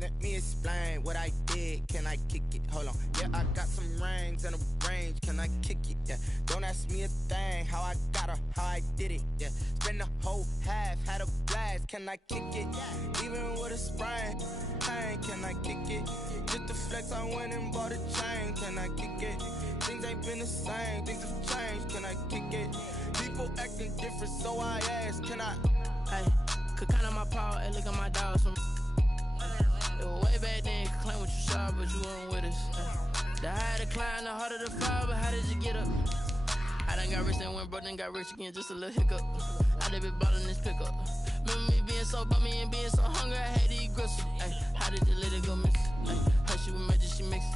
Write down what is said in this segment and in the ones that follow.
Let me explain what I did. Can I kick it? Hold on. Yeah, I got some rings and a range. Can I kick it? Yeah. Don't ask me a thing. How I got her, how I did it. Yeah. Spend the whole half, had a blast. Can I kick it? Even with a sprain. Pain, can I kick it? Just to flex, I went and bought a chain. Can I kick it? Things ain't been the same. Things have changed. Can I kick it? People acting different, so I ask. Can I? Hey, could count on my power and look at my dogs from. It was way back then, could claim what you saw, but you weren't with us. The higher the climb, the harder the fall, but how did you get up? I done got rich and went broke, then got rich again, just a little hiccup. I done been ballin' this pickup. Remember me being so bummy and being so hungry, I had to eat gristle. Ay, how did you let it go miss? Her she was magic, she mixed.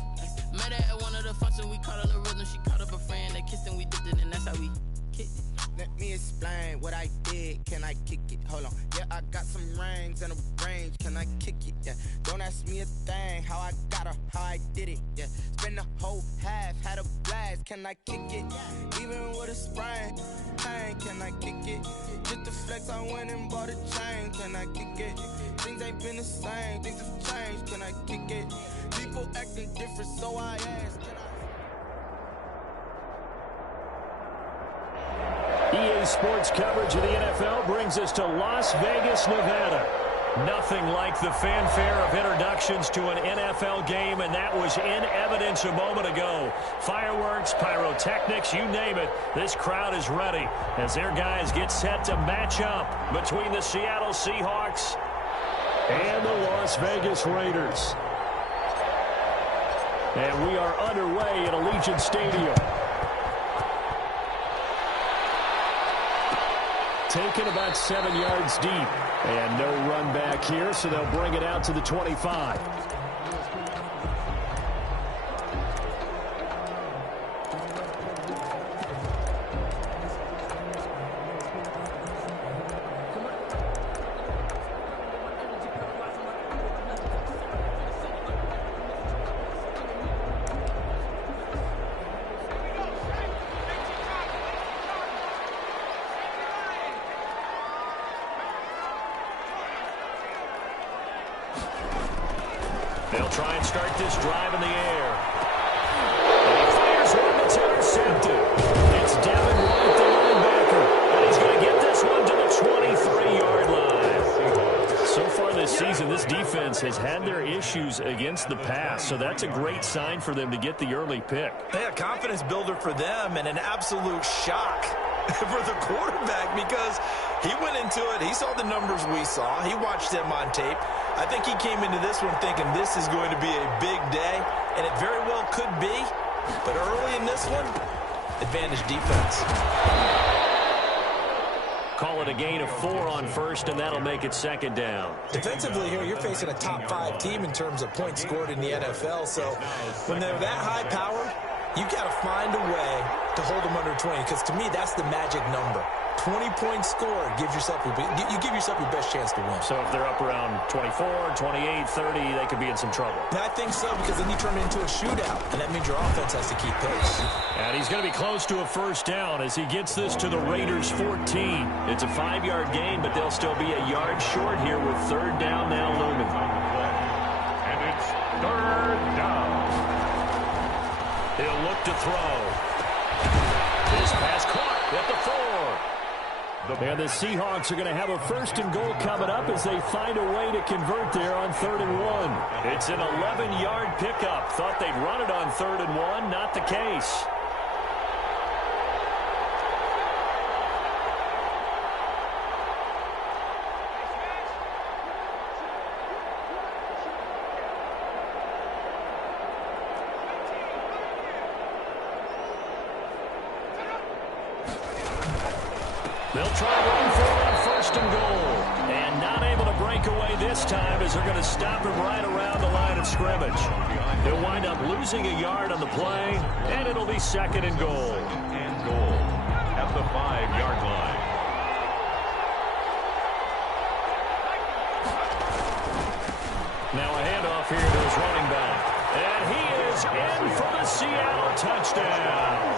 Met her at one of the functions, we caught a little rhythm, she caught up a friend, they kissed and we dipped it, and that's how we kicked it. Let me explain what I did. Can I kick it? Hold on. Yeah, I got some rings and a range. Can I kick it? Yeah. Don't ask me a thing. How I got her, how I did it. Yeah. Spend the whole half, had a blast. Can I kick it? Even with a sprain. Pain, can I kick it? Just to flex, I went and bought a chain. Can I kick it? Things ain't been the same. Things have changed. Can I kick it? People acting different, so I ask. Can I? EA Sports coverage of the NFL brings us to Las Vegas, Nevada. Nothing like the fanfare of introductions to an NFL game, and that was in evidence a moment ago. Fireworks, pyrotechnics, you name it. This crowd is ready as their guys get set to match up between the Seattle Seahawks and the Las Vegas Raiders. And we are underway at Allegiant Stadium. Taken about 7 yards deep. And no run back here, so they'll bring it out to the 25. They'll try and start this drive in the air. And he fires one that's intercepted. It's Devin White, the linebacker. And he's going to get this one to the 23-yard line. So far this season, this defense has had their issues against the pass. So that's a great sign for them to get the early pick. Yeah, confidence builder for them and an absolute shock for the quarterback because he went into it. He saw the numbers we saw. He watched them on tape. I think he came into this one thinking this is going to be a big day, and it very well could be. But early in this one, advantage defense. Call it a gain of 4 on first, and that'll make it second down. Defensively here, you're facing a top-5 team in terms of points scored in the NFL. So when they're that high-powered, you got to find a way to hold them under 20, because to me, that's the magic number. 20 points scored, you give yourself your best chance to win. So if they're up around 24, 28, 30, they could be in some trouble. I think so, because then you turn it into a shootout, and that means your offense has to keep pace. And he's going to be close to a first down as he gets this to the Raiders' 14. It's a 5-yard gain, but they'll still be a yard short here with third down now looming. And it's third down. He'll look to throw. This pass caught at the 4. And the Seahawks are going to have a first and goal coming up as they find a way to convert there on 3rd and 1. It's an 11-yard pickup. Thought they'd run it on 3rd and 1. Not the case. They'll try to run for it on 1st and goal. And not able to break away this time as they're going to stop him right around the line of scrimmage. He'll wind up losing a yard on the play, and it'll be 2nd and goal. And goal at the 5-yard line. Now a handoff here to his running back. And he is in for the Seattle touchdown.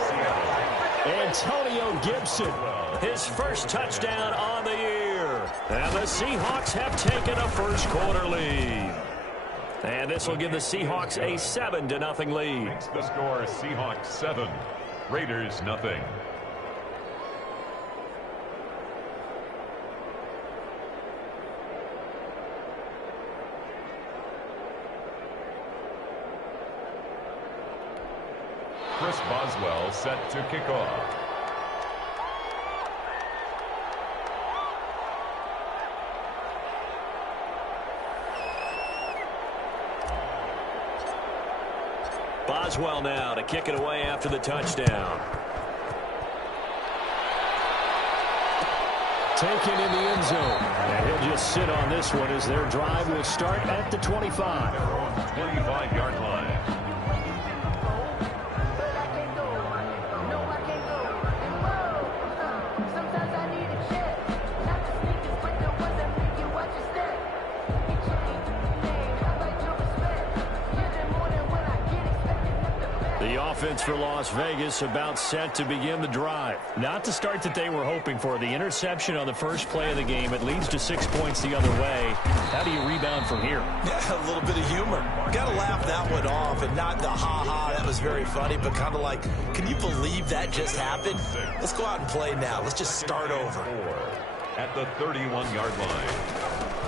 Antonio Gibson, his first touchdown on the year. And the Seahawks have taken a first quarter lead. And this will give the Seahawks a 7-0 lead. Makes the score Seahawks 7, Raiders 0. Chris Boswell set to kick off. Boswell now to kick it away after the touchdown. Taken in the end zone. And he'll just sit on this one as their drive will start at the 25. Their own 25-yard line. Offense for Las Vegas about set to begin the drive. Not the start that they were hoping for. The interception on the first play of the game. It leads to 6 points the other way. How do you rebound from here? Yeah, a little bit of humor. Got to laugh that one off and not the ha-ha. That was very funny, but kind of like, can you believe that just happened? Let's go out and play now. Let's just start over. At the 31-yard line.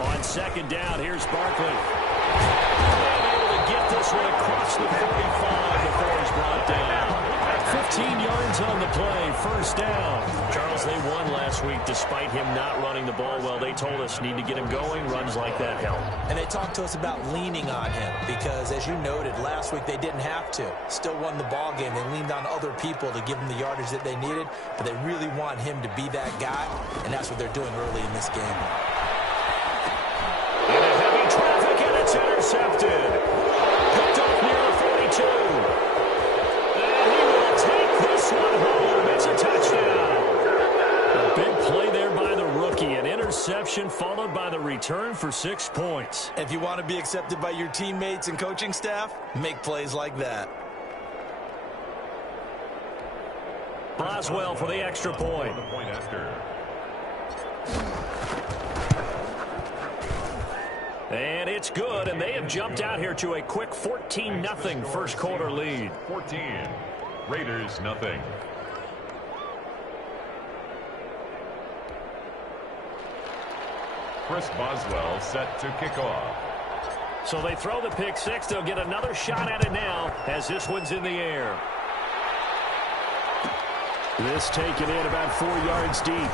On second down, here's Barkley. Get this one across the 45 before he's brought down. 15 yards on the play, first down. Charles, they won last week despite him not running the ball well. They told us need to get him going. Runs like that help. And they talked to us about leaning on him because, as you noted, last week they didn't have to. Still won the ball game. They leaned on other people to give them the yardage that they needed, but they really want him to be that guy, and that's what they're doing early in this game. Into heavy traffic, and it's intercepted. Picked up near the 42. And he will take this one home. It's a touchdown. A big play there by the rookie. An interception followed by the return for 6 points. If you want to be accepted by your teammates and coaching staff, make plays like that. Boswell for the extra point. The point after. And it's good, and they have jumped out here to a quick 14-0 first quarter lead. 14, Raiders 0. Chris Boswell set to kick off. So they throw the pick six. They'll get another shot at it now as this one's in the air. This taken in about 4 yards deep.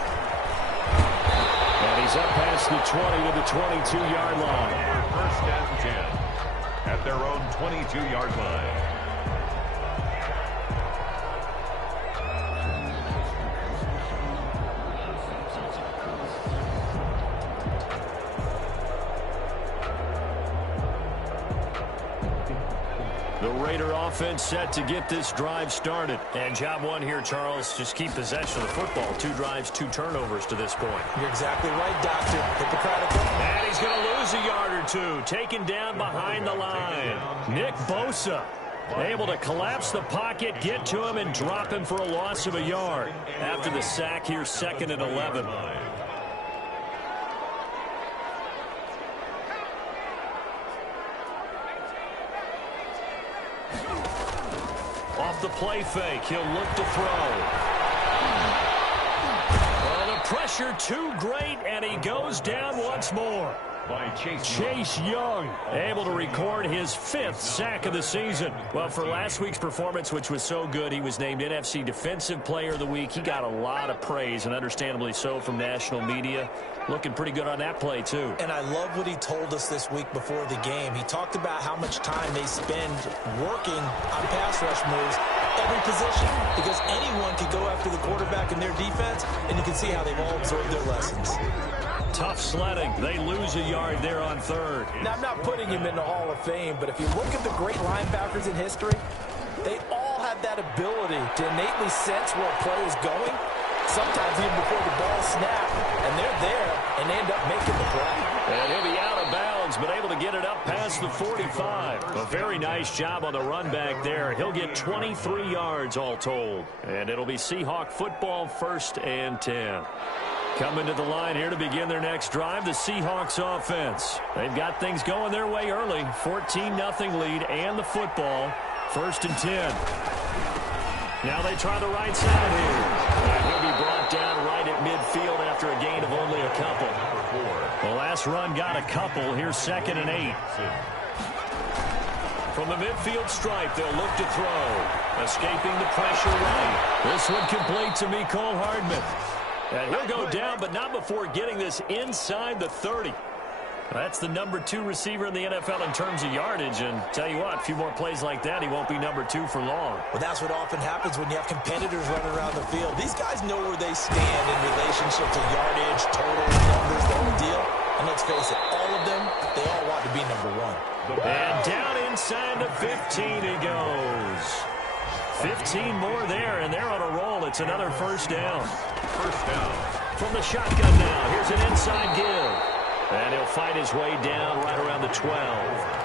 And he's up past the 20 to the 22-yard line. First and 10 at their own 22-yard line. The Raider offense set to get this drive started. And job one here, Charles, just keep possession of the football. 2 drives, 2 turnovers to this point. You're exactly right, Doctor. Hippocratic. And he's going to lose a yard or 2. Taken down behind the line. Nick Bosa able to collapse the pocket, get to him, and drop him for a loss of a yard. After the sack here, 2nd and 11. Off the play fake, he'll look to throw. Well, the pressure too great, and he goes down once more. By Chase Young able to record his 5th sack of the season. Well, for last week's performance, which was so good, he was named NFC Defensive Player of the Week. He got a lot of praise, and understandably so, from national media. Looking pretty good on that play, too. And I love what he told us this week before the game. He talked about how much time they spend working on pass rush moves every position, because anyone could go after the quarterback in their defense, and you can see how they've all absorbed their lessons. Tough sledding. They lose a yard there on 3rd. Now, I'm not putting him in the Hall of Fame, but if you look at the great linebackers in history, they all have that ability to innately sense where a play is going, sometimes even before the ball snaps, and they're there and end up making the play. And he'll be out of bounds, but able to get it up past the 45. A very nice job on the run back there. He'll get 23 yards all told. And it'll be Seahawk football, 1st and 10. Coming to the line here to begin their next drive, the Seahawks offense. They've got things going their way early. 14-0 lead and the football. 1st and 10. Now they try the right side here. And he'll be brought down right at midfield after a gain of only a couple. The last run got a couple. Here's 2nd and 8. From the midfield stripe, they'll look to throw. Escaping the pressure right. This one complete to Mecole Hardman. And he'll go down, but not before getting this inside the 30. That's the number 2 receiver in the NFL in terms of yardage. And tell you what, a few more plays like that, he won't be number 2 for long. Well, that's what often happens when you have competitors running around the field. These guys know where they stand in relationship to yardage, total numbers, the whole deal. And let's face it, all of them, they all want to be number 1. And down inside the 15 he goes. 15 more there, and they're on a roll. It's another first down. First down. From the shotgun now, here's an inside give. And he'll fight his way down right around the 12.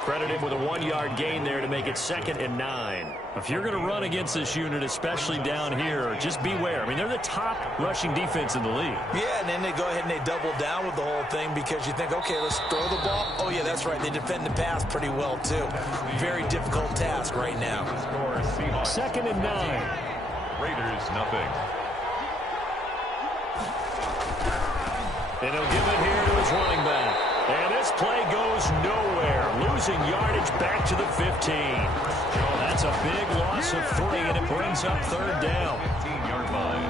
Credit him with a 1-yard gain there to make it 2nd and 9. If you're going to run against this unit, especially down here, just beware. I mean, they're the top rushing defense in the league. Yeah, and then they go ahead and they double down with the whole thing because you think, okay, let's throw the ball. Oh, yeah, that's right. They defend the pass pretty well, too. Very difficult task right now. Score Seahawks. 2nd and 9. Raiders, nothing. And he'll give it here to his running back. And this play goes nowhere. Losing yardage back to the 15. That's a big loss of 3, and it brings up 3rd down. 15-yard line.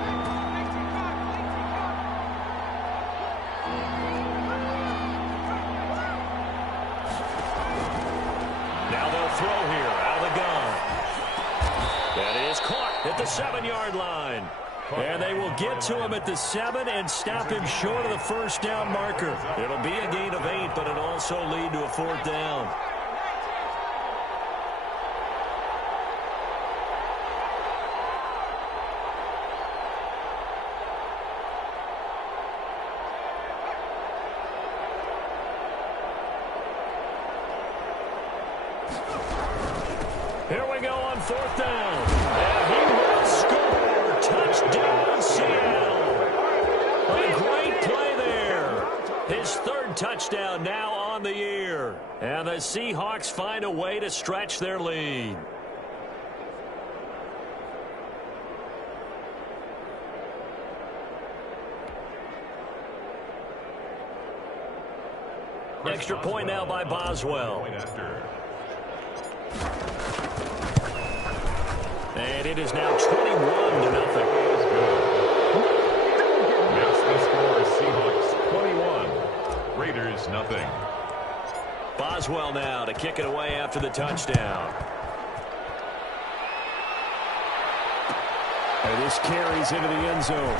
Now they'll throw here out of the gun. That is caught at the 7-yard line. And they will get to him at the 7 and stop him short of the first down marker. It'll be a gain of 8, but it'll also lead to a 4th down. Here we go on 4th down. And he will score. Touchdown, Seattle. A great play there. His 3rd touchdown now on the year. And the Seahawks find a way to stretch their lead. Extra point now by Boswell. And it is now 21-0. Makes the score Seahawks 21. Raiders, nothing. Boswell now to kick it away after the touchdown. And this carries into the end zone.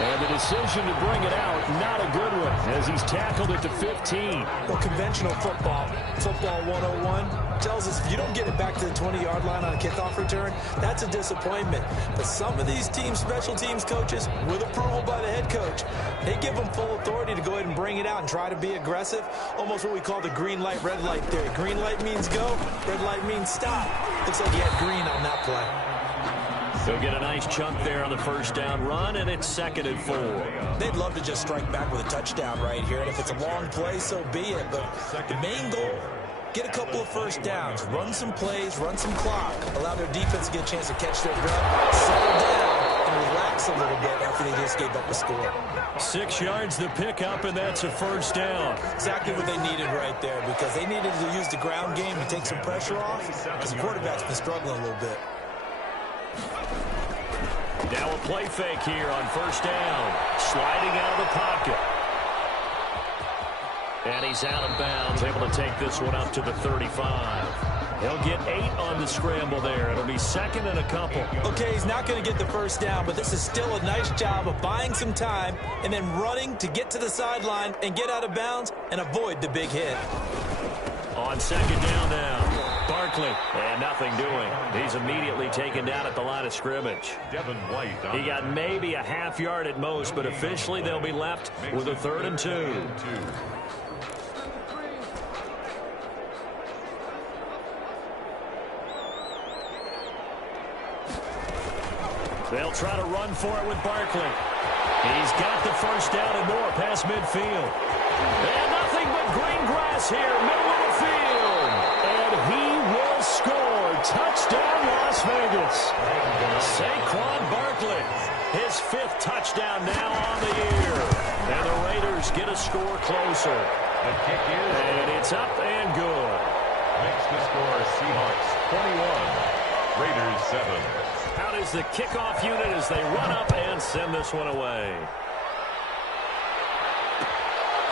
And the decision to bring it out, not a good one, as he's tackled at the 15. Well, conventional football 101, tells us if you don't get it back to the 20-yard line on a kickoff return, that's a disappointment. But some of these teams, special teams coaches, with approval by the head coach, they give them full authority to go ahead and bring it out and try to be aggressive. Almost what we call the green light, red light theory. Green light means go, red light means stop. Looks like he had green on that play. They'll get a nice chunk there on the first down run, and it's 2nd and 4. They'd love to just strike back with a touchdown right here, and if it's a long play, so be it. But the main goal, get a couple of first downs, run some plays, run some clock, allow their defense to get a chance to catch their breath, settle down, and relax a little bit after they just gave up a score. 6 yards the pickup, and that's a first down. Exactly what they needed right there, because they needed to use the ground game to take some pressure off, because the quarterback's been struggling a little bit. Now a play fake here on first down. Sliding out of the pocket. And he's out of bounds, able to take this one up to the 35. He'll get 8 on the scramble there. It'll be 2nd and a couple. Okay, he's not going to get the first down, but this is still a nice job of buying some time and then running to get to the sideline and get out of bounds and avoid the big hit. On 2nd down now. Barkley, and nothing doing. He's immediately taken down at the line of scrimmage. Devin White. He got maybe a half yard at most, but officially they'll be left with a 3rd and 2. They'll try to run for it with Barkley. He's got the first down and more past midfield. And nothing but green grass here, middle of the field. And he will score. Touchdown, Las Vegas. Saquon Barkley, his 5th touchdown now on the year. And the Raiders get a score closer. The kick is. And it's up and good. Makes the score Seahawks 21, Raiders 7. Out is the kickoff unit as they run up and send this one away.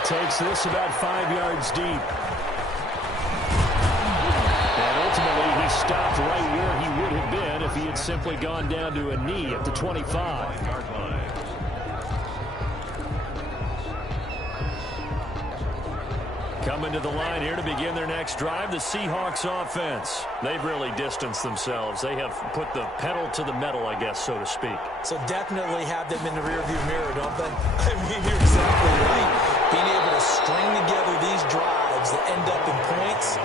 Takes this about 5 yards deep. And ultimately he stopped right where he would have been if he had simply gone down to a knee at the 25. Coming to the line here to begin their next drive, the Seahawks offense. They've really distanced themselves. They have put the pedal to the metal, I guess, so to speak. So definitely have them in the rearview mirror, don't they? I mean, you're exactly right. Being able to string together these drives that end up in points,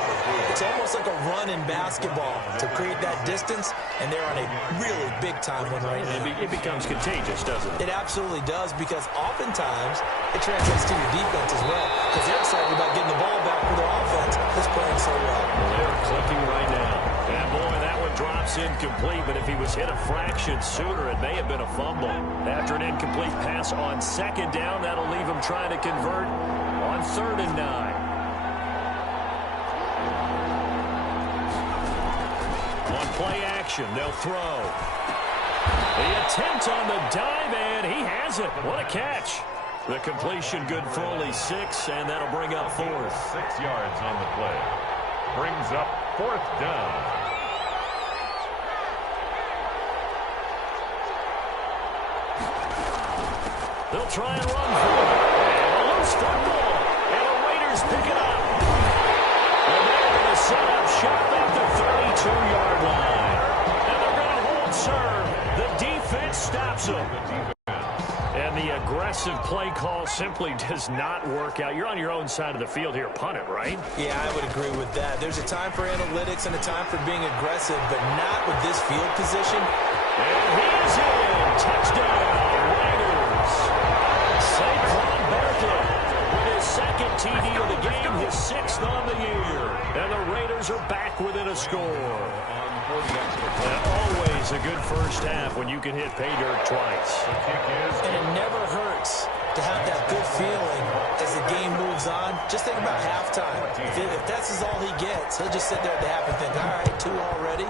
it's almost like a run in basketball to create that distance, and they're on a really big-time one right now. It becomes contagious, doesn't it? It absolutely does, because oftentimes it translates to your defense as well, because they're excited about getting the ball back with their offense that's playing so well. They're clicking right now. And boy, that one drops incomplete, but if he was hit a fraction sooner, it may have been a fumble. After an incomplete pass on 2nd down, that'll leave him trying to convert on 3rd and 9. On play action, they'll throw. The attempt on the dive, and he has it. What a catch. The completion good for only 6, and that'll bring up 4th. 6 yards on the play. Brings up 4th down. They'll try and run for it. And a loose football. And the Raiders pick it up. And they're going to set up shop at the 32-yard line. And they're going to hold serve. The defense stops them. And the aggressive play call simply does not work out. You're on your own side of the field here. Punt it, right? Yeah, I would agree with that. There's a time for analytics and a time for being aggressive, but not with this field position. And he is in. Touchdown, Raiders. Saquon Barkley with his 2nd TD of the game, his 6th on the year. And the Raiders are back within a score. And always a good first half when you can hit pay dirt twice. And it never hurts to have that good feeling as the game moves on. Just think about halftime. If that's all he gets, he'll just sit there at the half and think, all right, 2 already.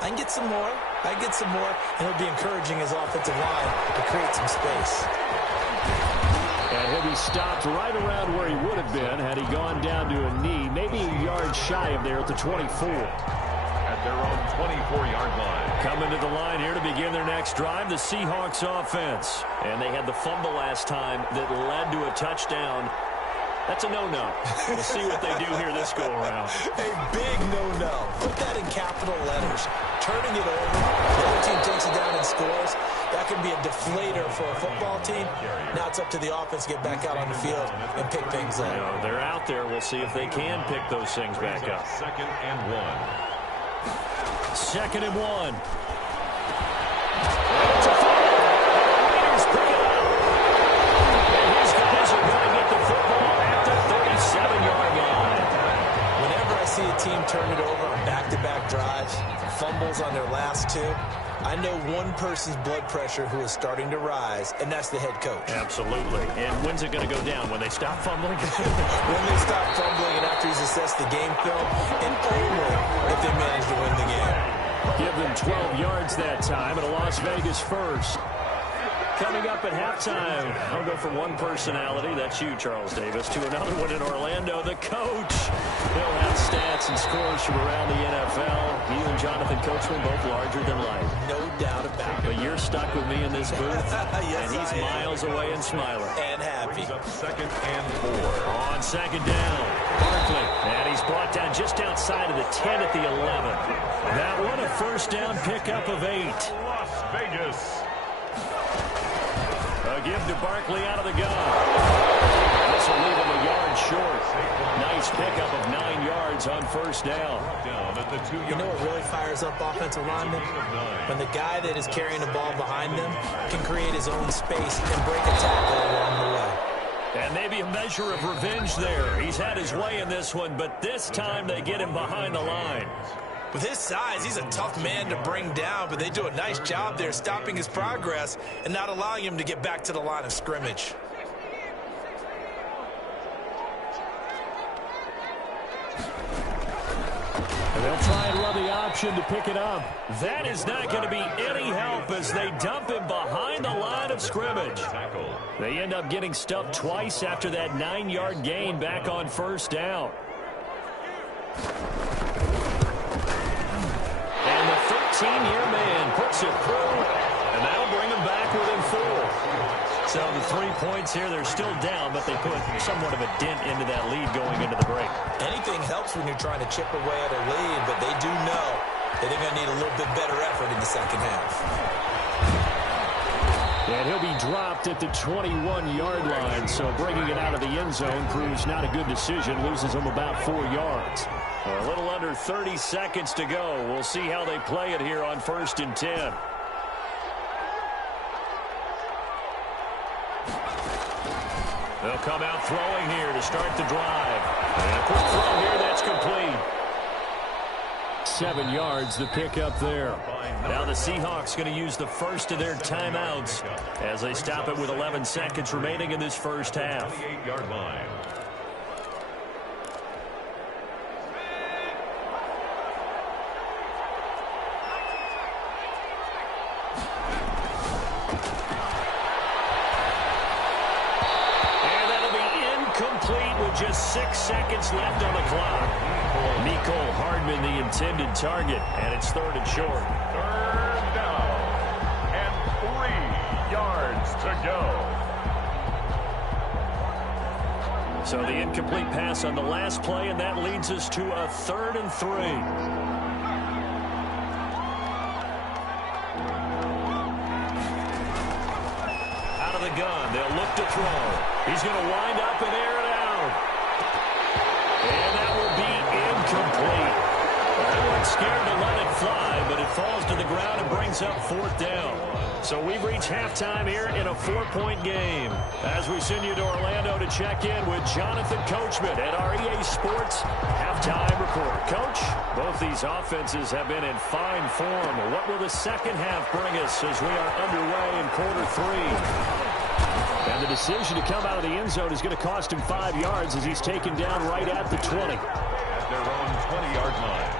I can get some more. I can get some more. And he'll be encouraging his offensive line to create some space. And he'll be stopped right around where he would have been had he gone down to a knee, maybe a yard shy of there at the 24. At their own 24-yard line. Coming to the line here to begin their next drive, the Seahawks offense. And they had the fumble last time that led to a touchdown. That's a no-no. We'll see what they do here this go-around. A big no-no. Put that in capital letters. Turning it over, the other team takes it down and scores. That can be a deflator for a football team. Now it's up to the offense to get back out on the field and pick things up. You know, they're out there. We'll see if they can pick those things back up. 2nd and 1. 2nd and 1. It's a fumble. The Raiders pick it up. And his guys are going to get the football at the 37-yard line. Whenever I see a team turn it over on back-to-back drives, fumbles on their last 2, I know one person's blood pressure who is starting to rise, and that's the head coach. Absolutely. And when's it going to go down? When they stop fumbling? When they stop fumbling and after he's assessed the game film, and only if they manage to win the game. Give them 12 yards that time and a Las Vegas first. Coming up at halftime, I'll go from one personality, that's you, Charles Davis, to another one in Orlando, the coach. He'll have stats and scores from around the NFL. You and Jonathan Coachman, both larger than life. No doubt about it. But you're stuck with me in this booth, Yes, and he's miles away and smiling. And happy. Brings up 2nd and 4. On 2nd down, Barkley, and he's brought down just outside of the 10 at the 11. That one a first down pickup of 8. Las Vegas. A give to Barkley out of the gun. This will leave him a yard short. Nice pickup of 9 yards yards on first down. You know what really fires up offensive linemen? When the guy that is carrying the ball behind them can create his own space and break a tackle along the way. And maybe a measure of revenge there. He's had his way in this one, but this time they get him behind the line. With his size, he's a tough man to bring down, but they do a nice job there stopping his progress and not allowing him to get back to the line of scrimmage. And they'll try and run the option to pick it up. That is not going to be any help as they dump him behind the line of scrimmage. They end up getting stuffed twice after that 9-yard gain back on first down. And the 13-year man puts it through, and that'll bring him back within 4. So the 3 points here, they're still down, but they put somewhat of a dent into that lead going into the break. Anything helps when you're trying to chip away at a lead, but they do know that they're going to need a little bit better effort in the second half. And he'll be dropped at the 21-yard line, so bringing it out of the end zone proves not a good decision, loses him about 4 yards. A little under 30 seconds to go. We'll see how they play it here on 1st and 10. They'll come out throwing here to start the drive. And a quick throw here that's complete. 7 yards the pick up there. Now the Seahawks going to use the first of their timeouts as they stop it with 11 seconds remaining in this first half. 28-yard line. Just 6 seconds left on the clock. Mecole Hardman, the intended target, and it's 3rd and short. 3rd down and 3 yards to go. So the incomplete pass on the last play, and that leads us to a 3rd and 3. Out of the gun, they'll look to throw. He's going to wind up and air it out. And that will be incomplete. Everyone's scared to let it fly, but it falls to the ground and brings up 4th down. So we've reached halftime here in a 4-point game. As we send you to Orlando to check in with Jonathan Coachman at our EA Sports halftime report. Coach, both these offenses have been in fine form. What will the second half bring us as we are underway in quarter 3? And the decision to come out of the end zone is going to cost him 5 yards as he's taken down right at the 20. At their own 20-yard line.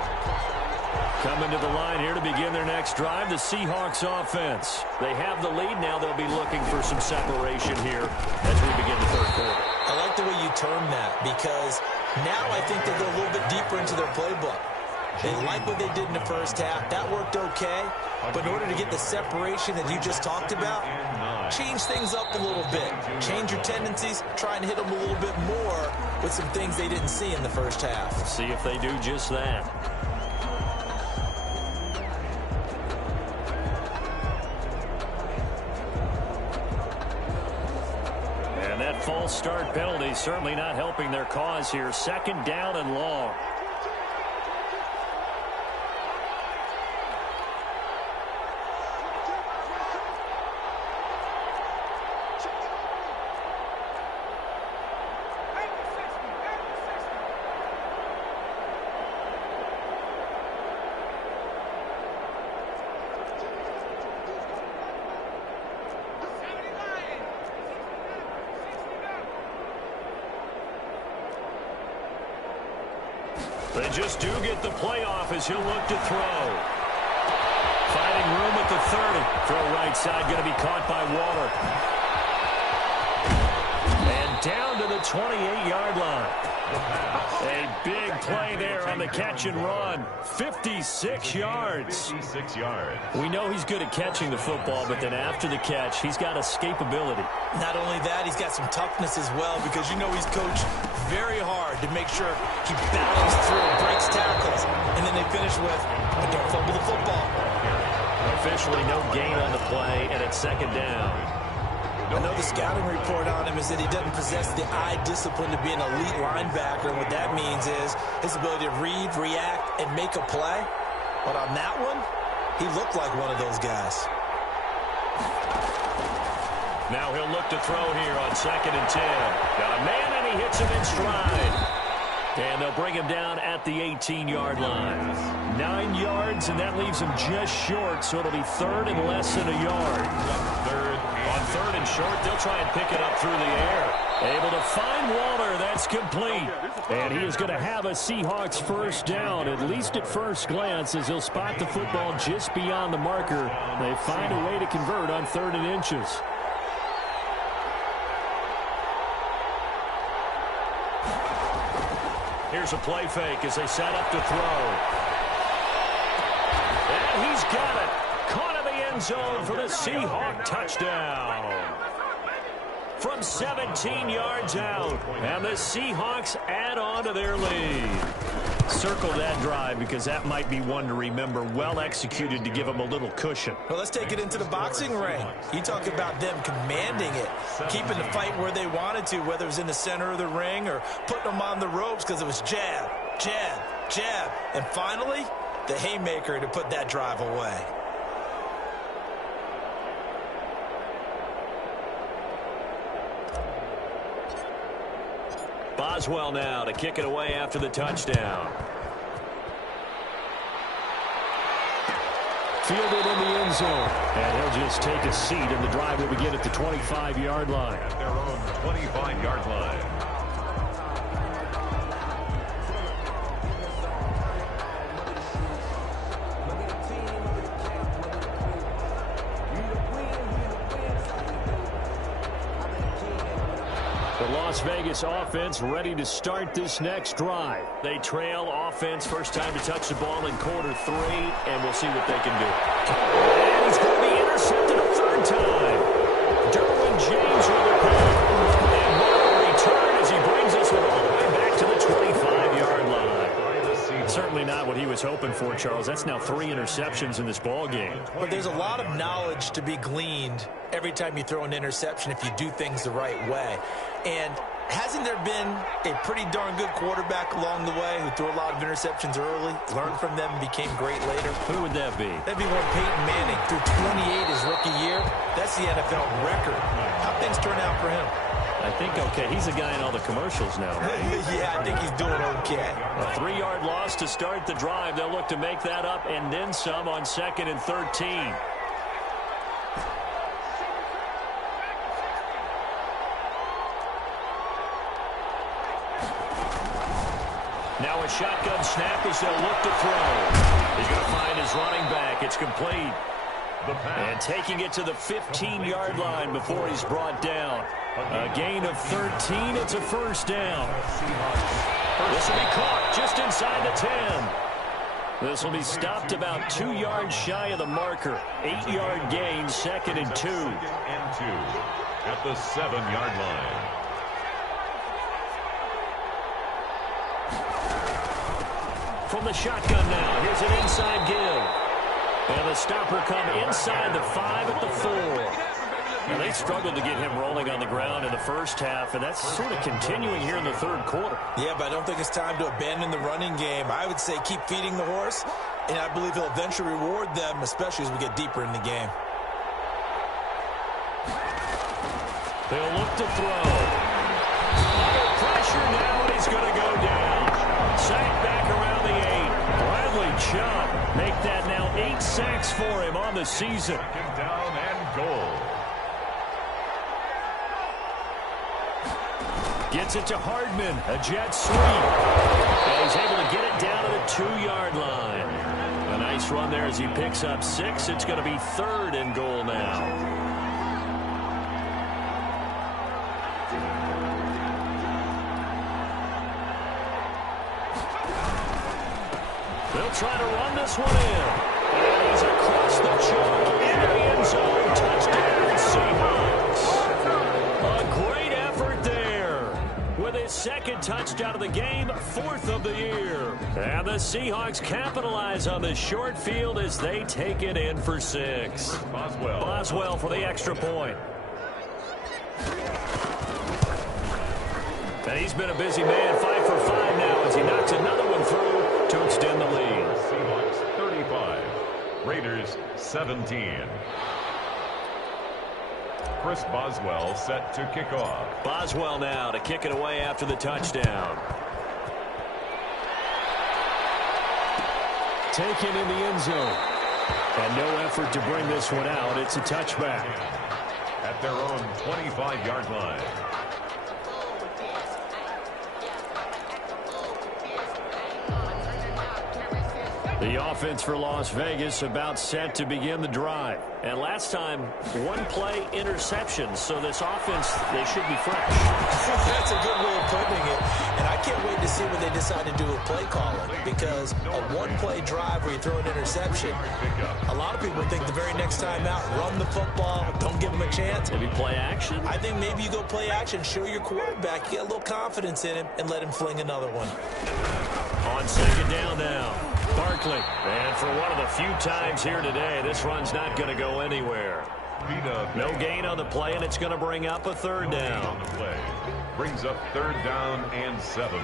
Coming to the line here to begin their next drive, the Seahawks offense. They have the lead now. They'll be looking for some separation here as we begin the 3rd quarter. I like the way you term that because now I think they go a little bit deeper into their playbook. They like what they did in the first half. That worked okay. But in order to get the separation that you just talked about, change things up a little bit. Change your tendencies. Try and hit them a little bit more with some things they didn't see in the first half. We'll see if they do just that. And that false start penalty certainly not helping their cause here. 2nd down and long. They just do get the playoff as he'll look to throw. Finding room at the 30. Throw right side, going to be caught by Waller. And down to the 28-yard line. A big play there on the catch and run. 56 yards. 56 yards. We know he's good at catching the football, but then after the catch, he's got escapability. Not only that, he's got some toughness as well because you know he's coached very hard to make sure he battles through, breaks tackles, and then they finish with, but don't fumble the football. Officially no gain on the play, and it's 2nd down. I know the scouting report on him is that he doesn't possess the eye discipline to be an elite linebacker. And what that means is his ability to read, react, and make a play. But on that one, he looked like one of those guys. Now he'll look to throw here on 2nd and 10. Got a man, and he hits him in stride. And they'll bring him down at the 18-yard line. 9 yards, and that leaves him just short, so it'll be 3rd and less than a yard. On 3rd and short, they'll try and pick it up through the air. Able to find Waller. That's complete. And he is going to have a Seahawks first down, at least at first glance, as he'll spot the football just beyond the marker. They find a way to convert on 3rd and inches. Here's a play fake as they set up to throw. And he's got it. Caught in the end zone for the Seahawk touchdown. From 17 yards out. And the Seahawks add on to their lead. Circle that drive because that might be one to remember. Well executed to give them a little cushion. Well, let's take it into the boxing ring. You talk about them commanding it, keeping the fight where they wanted to, whether it was in the center of the ring or putting them on the ropes because it was jab, jab, jab. And finally, the haymaker to put that drive away. Boswell now to kick it away after the touchdown. Fielded in the end zone. And he'll just take a seat, and the drive will begin at the 25-yard line. At their own 25-yard line. The Las Vegas offense ready to start this next drive. They trail offense, first time to touch the ball in quarter 3, and we'll see what they can do. And he's going to be intercepted a 3rd time. Derwin James with the pick. And what a return as he brings us all the way back to the 25-yard line. Certainly not what he was hoping for, Charles. That's now 3 interceptions in this ball game. But there's a lot of knowledge to be gleaned every time you throw an interception if you do things the right way. And hasn't there been a pretty darn good quarterback along the way who threw a lot of interceptions early, learned from them, and became great later? Who would that be? That'd be one Peyton Manning. Threw 28 his rookie year. That's the NFL record. How things turn out for him? I think okay. He's a guy in all the commercials now, right? Yeah, I think he's doing okay. A 3-yard loss to start the drive. They'll look to make that up and then some on 2nd and 13. Now a shotgun snap as they'll look to throw. He's going to find his running back. It's complete. And taking it to the 15-yard line before he's brought down. A gain of 13. It's a first down. This will be caught just inside the 10. This will be stopped about 2 yards shy of the marker. 8-yard gain, 2nd and 2. At the 7-yard line. From the shotgun now, here's an inside give. And the stop will come inside the 5 at the 4. Now they struggled to get him rolling on the ground in the first half, and that's sort of continuing here in the 3rd quarter. Yeah, but I don't think it's time to abandon the running game. I would say keep feeding the horse, and I believe he'll eventually reward them, especially as we get deeper in the game. They'll look to throw. Under pressure now, and he's going to go down. Sacked back around the 8. Bradley Chubb make that now 8 sacks for him on the season. 2nd down and goal. Gets it to Hardman, a jet sweep. And he's able to get it down to the 2-yard line. A nice run there as he picks up 6. It's going to be 3rd and goal now. They'll try to run this one in. And he's across the chalk into the end zone. Touchdown, Seahawks. A great effort there. With his 2nd touchdown of the game, 4th of the year. And the Seahawks capitalize on the short field as they take it in for 6. Boswell. Boswell for the extra point. He's been a busy man, 5 for 5 now as he knocks another one through to extend the lead. Seahawks 35, Raiders 17. Chris Boswell set to kick off. Boswell now to kick it away after the touchdown. Taken in the end zone. And no effort to bring this one out. It's a touchback. At their own 25-yard line. The offense for Las Vegas about set to begin the drive. And last time, one-play interception. So this offense, they should be fresh. That's a good way of putting it. And I can't wait to see what they decide to do with play calling. Because a one-play drive where you throw an interception, a lot of people think the very next time out, run the football, don't give them a chance. Maybe play action? I think maybe you go play action, show your quarterback, get a little confidence in him, and let him fling another one. On second down now. Barkley. And for one of the few times here today, this run's not going to go anywhere. No gain on the play, and it's going to bring up a third down. On the play. Brings up 3rd down and 7.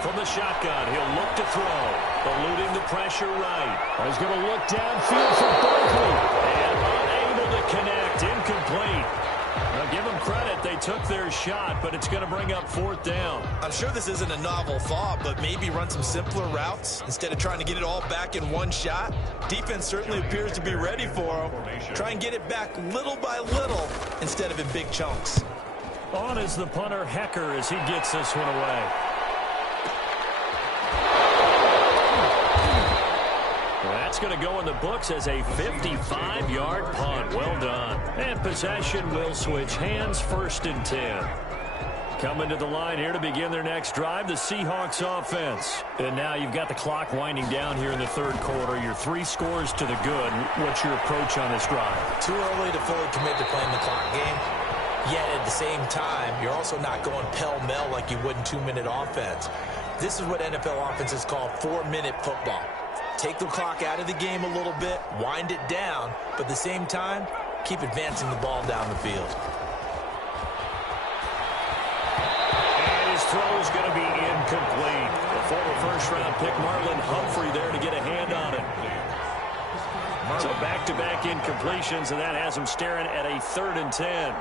From the shotgun, he'll look to throw. Eluding the pressure right. He's going to look downfield for Barkley. And unable to connect. Incomplete. Now give them credit. They took their shot, but it's going to bring up 4th down. I'm sure this isn't a novel thought, but maybe run some simpler routes instead of trying to get it all back in one shot. Defense certainly appears to be ready for them. Try and get it back little by little instead of in big chunks. On is the punter, Hecker, as he gets this one away. That's going to go in the books as a 55-yard punt. Well done. And possession will switch hands, 1st and 10. Coming to the line here to begin their next drive, the Seahawks offense. And now you've got the clock winding down here in the 3rd quarter. Your 3 scores to the good. What's your approach on this drive? Too early to fully commit to playing the clock game. Yet at the same time, you're also not going pell-mell like you would in 2-minute offense. This is what NFL offenses call 4-minute football. Take the clock out of the game a little bit, wind it down, but at the same time, keep advancing the ball down the field. And his throw is going to be incomplete. The former first-round pick, Marlon Humphrey, there to get a hand on it. So back-to-back incompletions, and that has him staring at a 3rd and 10.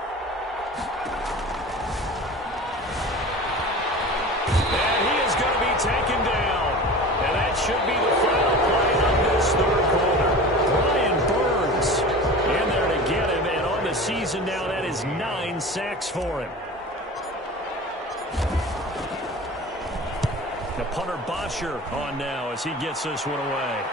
And he is going to be taken down. And that should be the final play of this 3rd quarter. Brian Burns in there to get him. And on the season now, that is 9 sacks for him. The punter Bosher on now as he gets this one away.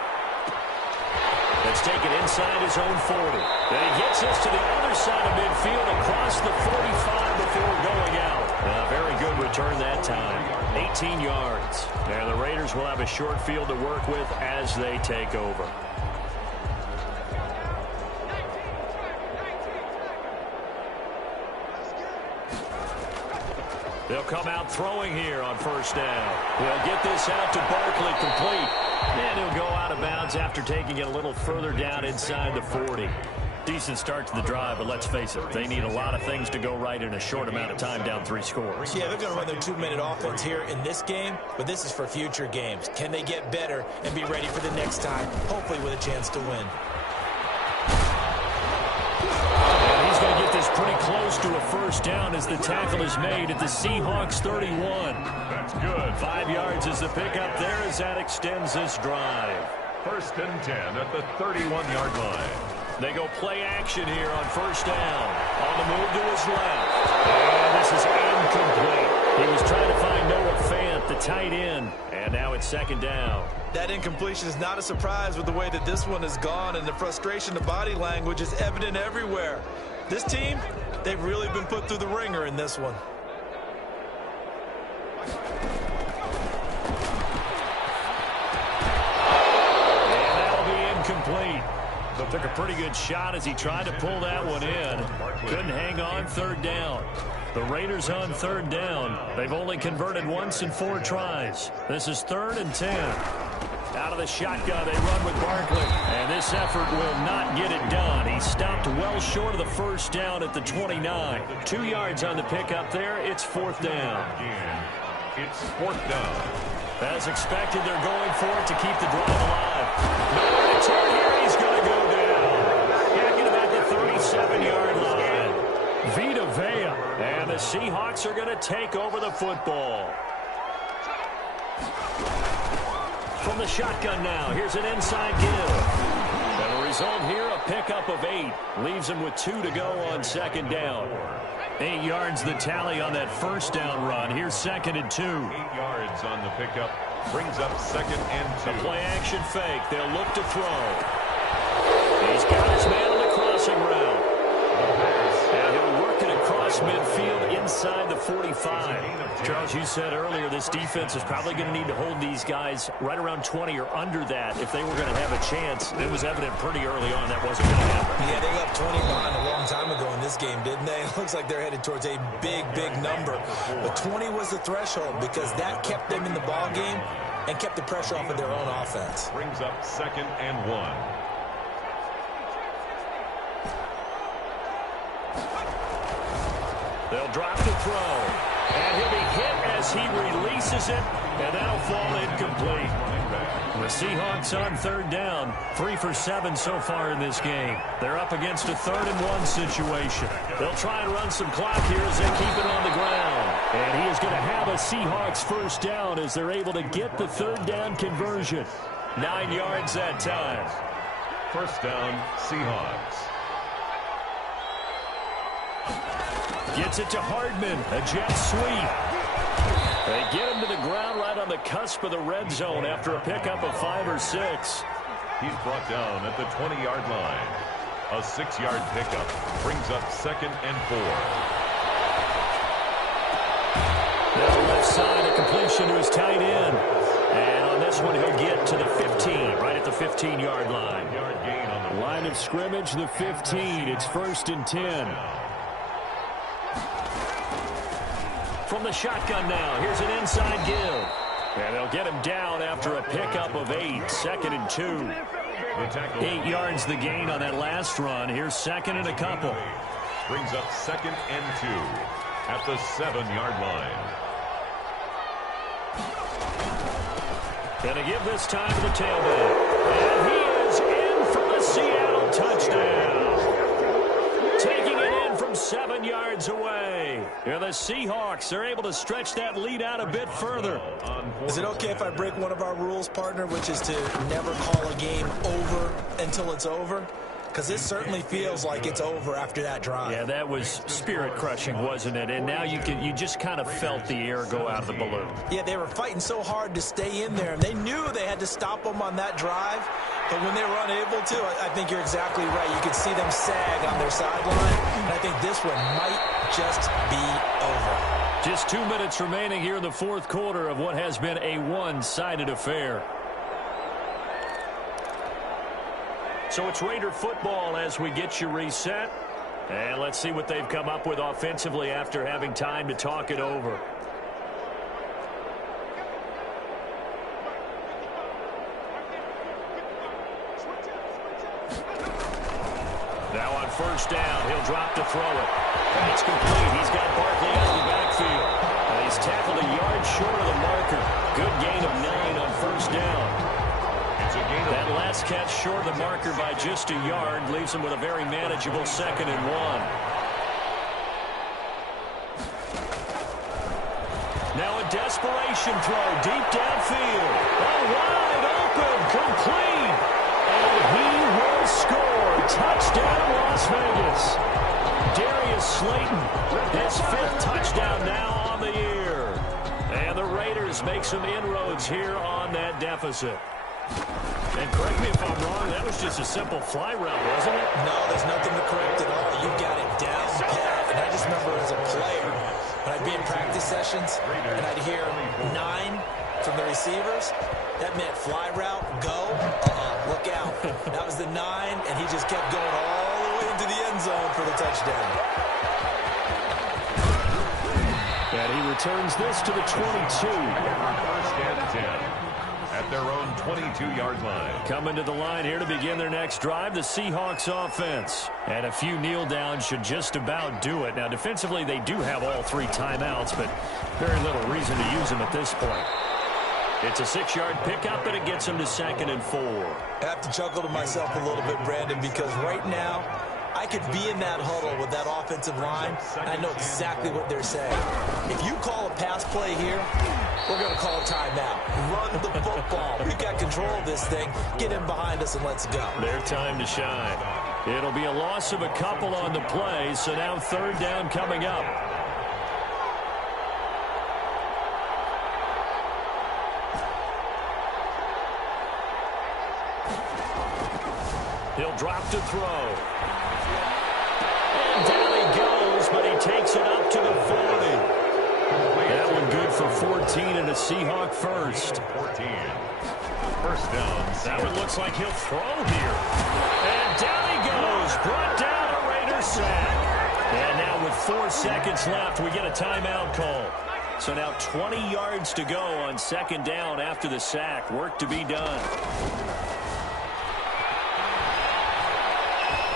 It's taken inside his own 40. Then he gets this to the other side of midfield across the 45 before going out. A very good return that time. 18 yards. And the Raiders will have a short field to work with as they take over. They'll come out throwing here on 1st down. They'll get this out to Barkley, complete. And he'll go out of bounds after taking it a little further down inside the 40. Decent start to the drive, but let's face it, they need a lot of things to go right in a short amount of time, down 3 scores. Yeah, they're going to run their 2-minute offense here in this game, but this is for future games. Can they get better and be ready for the next time, hopefully with a chance to win? And he's going to get this pretty close to a 1st down as the tackle is made at the Seahawks 31. That's good. 5 yards is the pickup there as that extends this drive. 1st and 10 at the 31-yard line. They go play action here on 1st down. On the move to his left. And this is incomplete. He was trying to find Noah Fant, the tight end. And now it's 2nd down. That incompletion is not a surprise with the way that this one has gone, and the frustration, the body language is evident everywhere. This team, they've really been put through the ringer in this one. And that'll be incomplete. But took a pretty good shot as he tried to pull that one in. Couldn't hang on 3rd down. The Raiders on 3rd down. They've only converted once in 4 tries. This is 3rd and 10. Out of the shotgun, they run with Barkley. And this effort will not get it done. He stopped well short of the first down at the 29. 2 yards on the pickup there. It's 4th down. It's 4th down. As expected, they're going for it to keep the drive alive. Nowhere to turn here. He's going to go down. Back at about the 37-yard line. Vita Vea. And the Seahawks are going to take over the football. From the shotgun now, here's an inside give. And the result here, a pickup of 8. Leaves him with 2 to go on 2nd down. 8 yards the tally on that first down run. Here's 2nd and 2. 8 yards on the pickup. Brings up 2nd and 2. The play action fake. They'll look to throw. He's got his man on the crossing route. And he'll work it across midfield inside the 45. Charles, you said earlier this defense is probably going to need to hold these guys right around 20 or under that if they were going to have a chance. It was evident pretty early on that wasn't going to happen. Yeah, they left 20 behind a long time ago in this game, didn't they? It looks like they're headed towards a big, big number. But 20 was the threshold because that kept them in the ball game and kept the pressure off of their own offense. Brings up 2nd and 1. They'll drop to throw. And he'll be hit as he releases it, and that'll fall incomplete. The Seahawks on 3rd down. 3 for 7 so far in this game. They're up against a 3rd and 1 situation. They'll try and run some clock here as they keep it on the ground. And he is going to have a Seahawks first down as they're able to get the 3rd down conversion. 9 yards that time. 1st down, Seahawks. Gets it to Hardman, a jet sweep. They get him to the ground right on the cusp of the red zone after a pickup of 5 or 6. He's brought down at the 20-yard line. A 6-yard pickup brings up 2nd and 4. Now left side, a completion to his tight end. And on this one, he'll get to the 15, right at the 15-yard line. Line of scrimmage, the 15. It's 1st and 10. From the shotgun now, here's an inside give. And they'll get him down after a pickup of 8, 2nd and 2. 8 yards the gain on that last run. Here's 2nd and a couple. Brings up 2nd and 2 at the 7-yard line. Gonna give this time to the tailback. And he is in for the Seattle touchdown. Taking it in from 7 yards away. And the Seahawks are able to stretch that lead out a bit further. Is it okay if I break one of our rules, partner, which is to never call a game over until it's over? Because this certainly feels like it's over after that drive. Yeah, that was spirit-crushing, wasn't it? And now you just kind of felt the air go out of the balloon. Yeah, they were fighting so hard to stay in there, and they knew they had to stop them on that drive. But when they were unable to, I think you're exactly right. You could see them sag on their sideline, and I think this one might just be over. Just 2 minutes remaining here in the 4th quarter of what has been a one-sided affair. So it's Raider football as we get you reset. And let's see what they've come up with offensively after having time to talk it over. Now on 1st down, he'll drop to throw it. And it's complete. He's got Barkley out of the backfield. And he's tackled a yard short of the marker. Good gain of 9 on 1st down. That last catch short of the marker by just a yard leaves him with a very manageable 2nd and 1. Now a desperation throw deep downfield. Oh, wide open, complete. And he will score. Touchdown, Las Vegas. Darius Slayton, his 5th touchdown now on the year. And the Raiders make some inroads here on that deficit. And correct me if I'm wrong, that was just a simple fly route, wasn't it? No, there's nothing to correct at all. You got it down pat. And I just remember as a player, when I'd be in practice sessions, and I'd hear 9 from the receivers, that meant fly route, go, look out. That was the 9, and he just kept going all the way into the end zone for the touchdown. And he returns this to the 22. 1st and 10. at their own 22-yard line. Coming to the line here to begin their next drive, the Seahawks offense. And a few kneel downs should just about do it. Now, defensively, they do have all 3 timeouts, but very little reason to use them at this point. It's a 6-yard pickup, and it gets them to 2nd and 4. I have to chuckle to myself a little bit, Brandon, because right now I could be in that huddle with that offensive line, and I know exactly what they're saying. If you call a pass play here, we're going to call a timeout. Run the football. We've got control of this thing. Get in behind us and let's go. Their time to shine. It'll be a loss of a couple on the play, so now 3rd down coming up. He'll drop to throw. And down he goes, but he takes it up to the 40. That one good for 14 and a Seahawk first. 14. First down. That one looks like he'll throw here. And down he goes. Brought down a Raider sack. And now with 4 seconds left, we get a timeout call. So now 20 yards to go on 2nd down after the sack. Work to be done.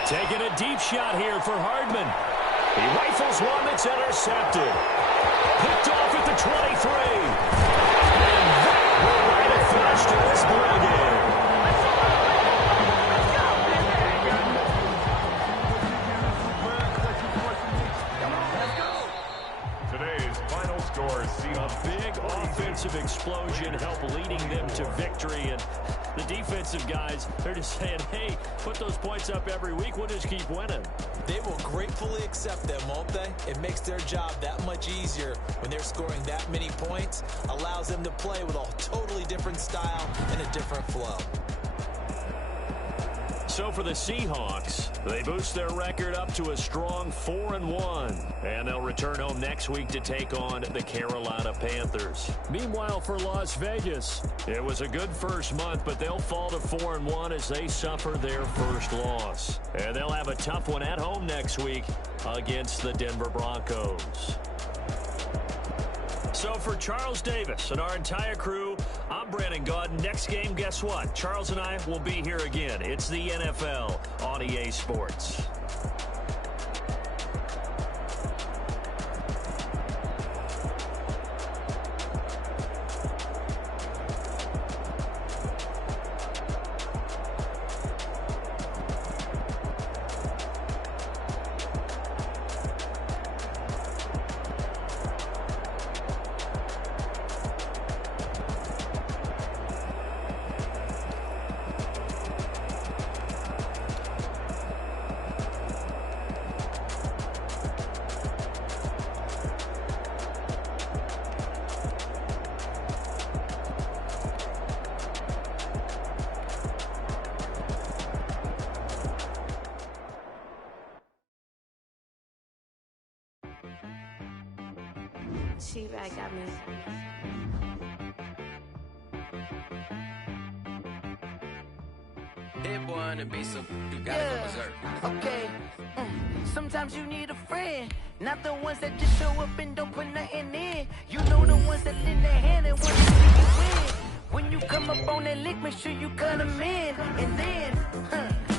Taking a deep shot here for Hardman. He rifles one that's intercepted. Picked off at the 23. And that will write it finish to this ball game. Today's final score, A big offensive explosion helped leading them to victory. And the defensive guys, they're just saying, hey, put those points up every week. We'll just keep winning. They will gratefully accept them, won't they? It makes their job that much easier when they're scoring that many points. Allows them to play with a totally different style and a different flow. So for the Seahawks, they boost their record up to a strong 4-1. And they'll return home next week to take on the Carolina Panthers. Meanwhile, for Las Vegas, it was a good first month, but they'll fall to 4-1 as they suffer their first loss. And they'll have a tough one at home next week against the Denver Broncos. So for Charles Davis and our entire crew, I'm Brandon Gaudin. Next game, guess what? Charles and I will be here again. It's the NFL on EA Sports. She-Rag got me. Hit one and be so you gotta go berserk. Okay. Sometimes you need a friend, not the ones that just show up and don't put nothing in. You know the ones that lend their hand and want to see you win. When you come up on that lick, make sure you cut them in. And then,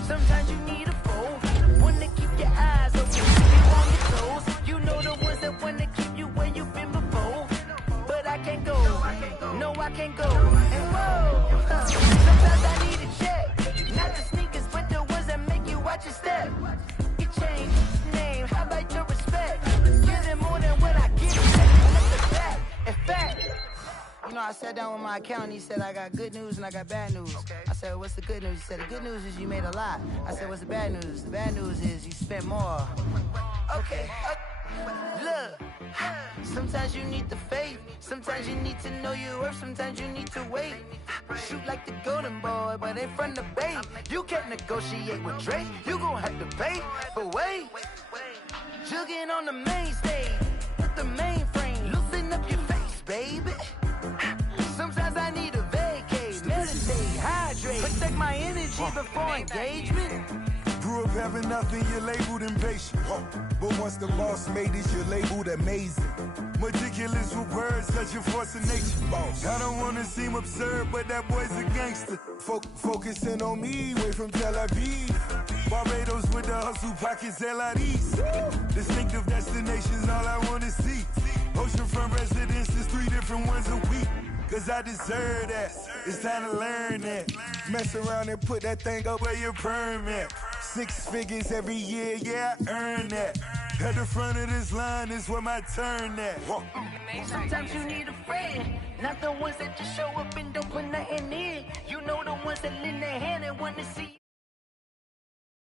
sometimes you need a foe, one to keep your eyes open, keep you on your toes. You know the ones that want to keep you where you've been before. But I can't go, no I can't go. And whoa, sometimes I need a check. Not the sneakers, but the ones that make you watch your step. You change name, how about your respect? Give them more than what I give you. That's the back. In fact, you know, I sat down with my accountant. He said, I got good news and I got bad news. Okay. I said, what's the good news? He said, the good news is you made a lot. I said, what's the bad news? The bad news is you spent more. Okay. Look, sometimes you need the faith. Sometimes you need to know your worth. Sometimes you need to wait. Shoot like the golden boy, but in front of bait. You can't negotiate with Drake. You gon' have to pay. But wait, jugging on the main stage with the mainframe. Loosen up your face, baby. Sometimes I need a vacate, meditate, hydrate, protect my energy before engagement. grew up having nothing, you're labeled impatient. But once the boss made it, you're labeled amazing. Meticulous with words, such a force of nature. Boss. I don't wanna seem absurd, but that boy's a gangster. Focusing on me, way from Tel Aviv. Barbados with the hustle pockets, LIDs. Distinctive destinations, all I wanna see. Oceanfront residences, 3 different ones a week. Cause I deserve that, it's time to learn that. Mess around and put that thing up where your permit. 6 figures every year, yeah, I earn that. At the front of this line is where my turn at. Sometimes you need a friend, not the ones that just show